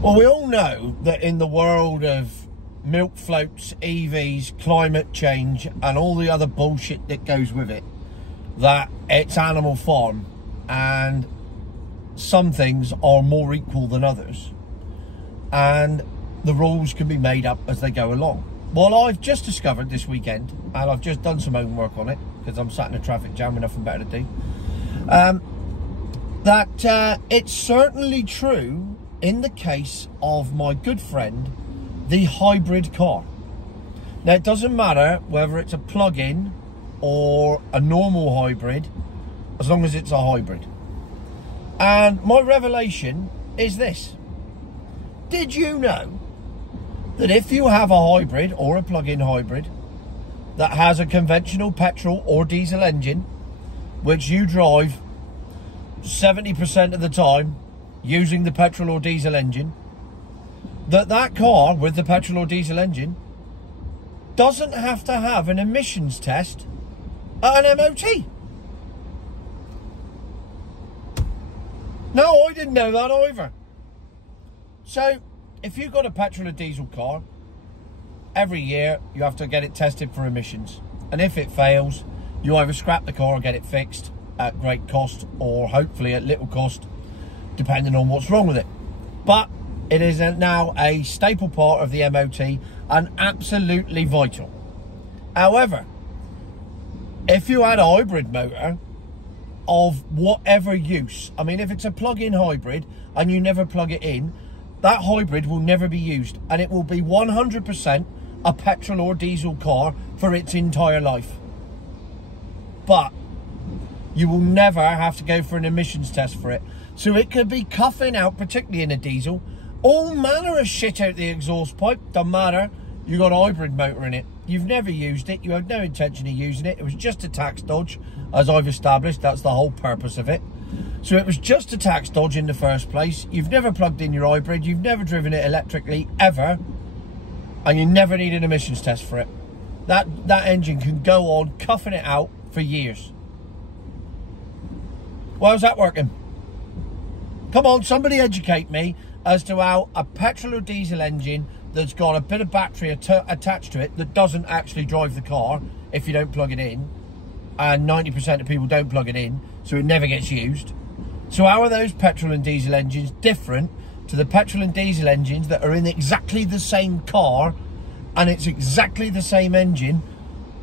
Well, we all know that in the world of milk floats, EVs, climate change and all the other bullshit that goes with it, that it's Animal Farm and some things are more equal than others and the rules can be made up as they go along. Well, I've just discovered this weekend, and I've just done some homework on it because I'm sat in a traffic jam with nothing better to do, that it's certainly true in the case of my good friend, the hybrid car. Now, it doesn't matter whether it's a plug-in or a normal hybrid, as long as it's a hybrid. And my revelation is this. Did you know that if you have a hybrid or a plug-in hybrid that has a conventional petrol or diesel engine, which you drive 70% of the time using the petrol or diesel engine, that car with the petrol or diesel engine doesn't have to have an emissions test at an MOT? No, I didn't know that either. So, if you've got a petrol or diesel car, every year you have to get it tested for emissions. And if it fails, you either scrap the car or get it fixed at great cost, or hopefully at little cost, depending on what's wrong with it. But it is now a staple part of the MOT and absolutely vital. However, if you had a hybrid motor of whatever use, I mean, if it's a plug-in hybrid and you never plug it in, that hybrid will never be used, and it will be 100% a petrol or diesel car for its entire life. But you will never have to go for an emissions test for it. So it could be cuffing out, particularly in a diesel, all manner of shit out the exhaust pipe. Doesn't matter. You got a hybrid motor in it. You've never used it. You had no intention of using it. It was just a tax dodge, as I've established. That's the whole purpose of it. So it was just a tax dodge in the first place. You've never plugged in your hybrid. You've never driven it electrically, ever. And you never need an emissions test for it. That engine can go on cuffing it out for years. Well, how's that working? Come on, somebody educate me as to how a petrol or diesel engine that's got a bit of battery attached to it that doesn't actually drive the car if you don't plug it in, and 90% of people don't plug it in, so it never gets used. So how are those petrol and diesel engines different to the petrol and diesel engines that are in exactly the same car and it's exactly the same engine,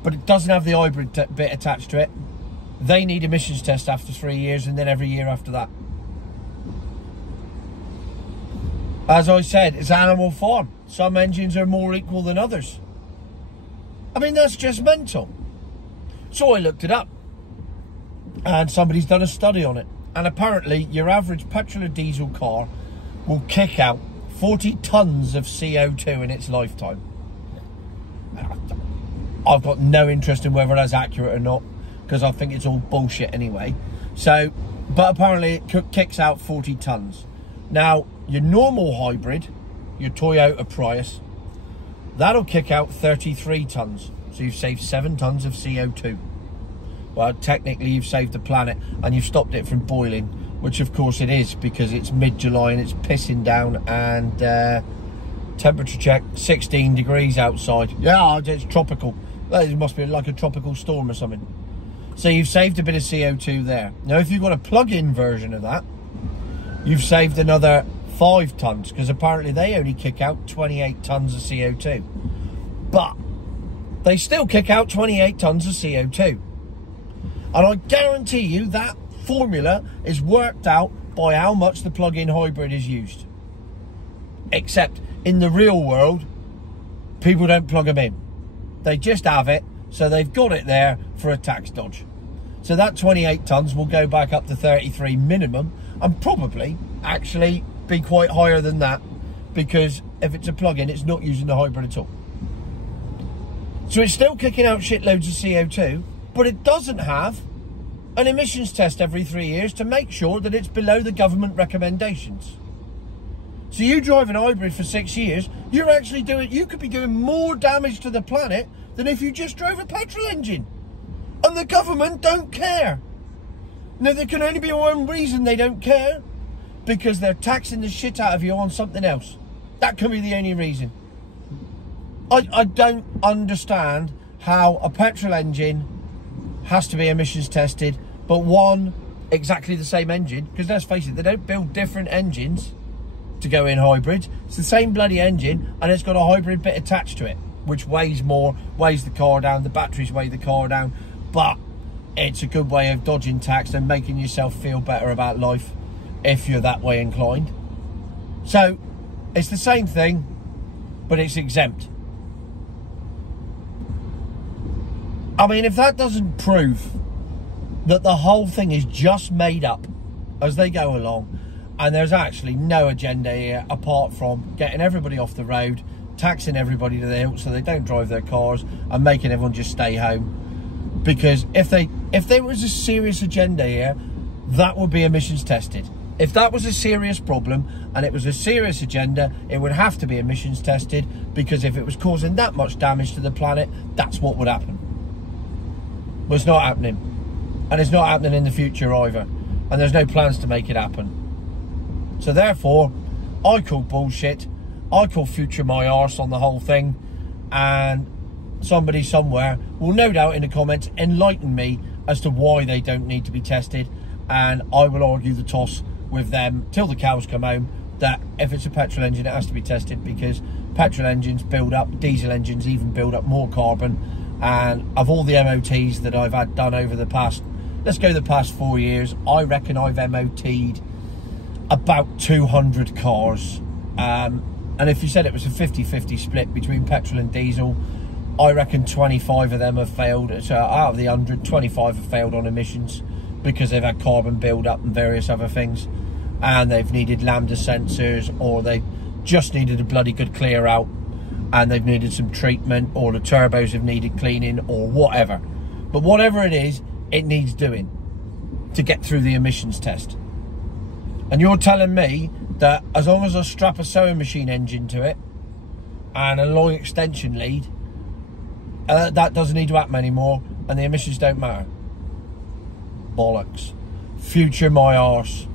but it doesn't have the hybrid bit attached to it? They need emissions tests after 3 years, and then every year after that. As I said, it's Animal Farm. Some engines are more equal than others. I mean, that's just mental. So I looked it up, and somebody's done a study on it. And apparently, your average petrol or diesel car will kick out 40 tons of CO2 in its lifetime. I've got no interest in whether that's accurate or not, because I think it's all bullshit anyway. So, but apparently it kicks out 40 tons. Now, your normal hybrid, your Toyota Prius, that'll kick out 33 tons. So you've saved 7 tons of CO2. Well, technically you've saved the planet and you've stopped it from boiling, which of course it is, because it's mid-July and it's pissing down, and temperature check 16 degrees outside. Yeah, it's tropical. It must be like a tropical storm or something. So you've saved a bit of CO2 there. Now, if you've got a plug-in version of that, you've saved another 5 tons, because apparently they only kick out 28 tons of CO2. But they still kick out 28 tons of CO2. And I guarantee you that formula is worked out by how much the plug-in hybrid is used. Except in the real world, people don't plug them in. They just have it, so they've got it there for a tax dodge. So that 28 tons will go back up to 33 minimum, and probably actually be quite higher than that, because if it's a plug-in, it's not using the hybrid at all. So it's still kicking out shitloads of CO2, but it doesn't have an emissions test every 3 years to make sure that it's below the government recommendations. So you drive an hybrid for 6 years, you're actually you could be doing more damage to the planet than if you just drove a petrol engine. And the government don't care. Now, there can only be one reason they don't care. because they're taxing the shit out of you on something else. That could be the only reason. I don't understand how a petrol engine has to be emissions tested, but one exactly the same engine, because let's face it, they don't build different engines to go in hybrids. It's the same bloody engine, and it's got a hybrid bit attached to it, which weighs more, weighs the car down, the batteries weigh the car down, but it's a good way of dodging tax and making yourself feel better about life if you're that way inclined. So it's the same thing, but it's exempt. I mean, if that doesn't prove that the whole thing is just made up as they go along, and there's actually no agenda here apart from getting everybody off the road, taxing everybody to the hilt so they don't drive their cars, and making everyone just stay home. Because if there was a serious agenda here, that would be emissions tested. If that was a serious problem and it was a serious agenda, it would have to be emissions tested, because if it was causing that much damage to the planet, that's what would happen. But it's not happening, and it's not happening in the future either, and there's no plans to make it happen. So therefore, I call bullshit. I call future my arse on the whole thing, and somebody somewhere will no doubt in the comments enlighten me as to why they don't need to be tested, and I will argue the toss with them till the cows come home that if it's a petrol engine, it has to be tested, because petrol engines build up, diesel engines even build up more carbon. And of all the MOTs that I've had done over the past, let's go the past 4 years, I reckon I've MOT'd about 200 cars. And if you said it was a 50-50 split between petrol and diesel, I reckon 25 of them have failed. So out of the 100, 25 have failed on emissions because they've had carbon build up and various other things, and they've needed lambda sensors, or they just needed a bloody good clear out, and they've needed some treatment, or the turbos have needed cleaning, or whatever. But whatever it is, it needs doing to get through the emissions test. And you're telling me that as long as I strap a sewing machine engine to it and a long extension lead, that doesn't need to happen anymore, and the emissions don't matter? Bollocks. Future my arse.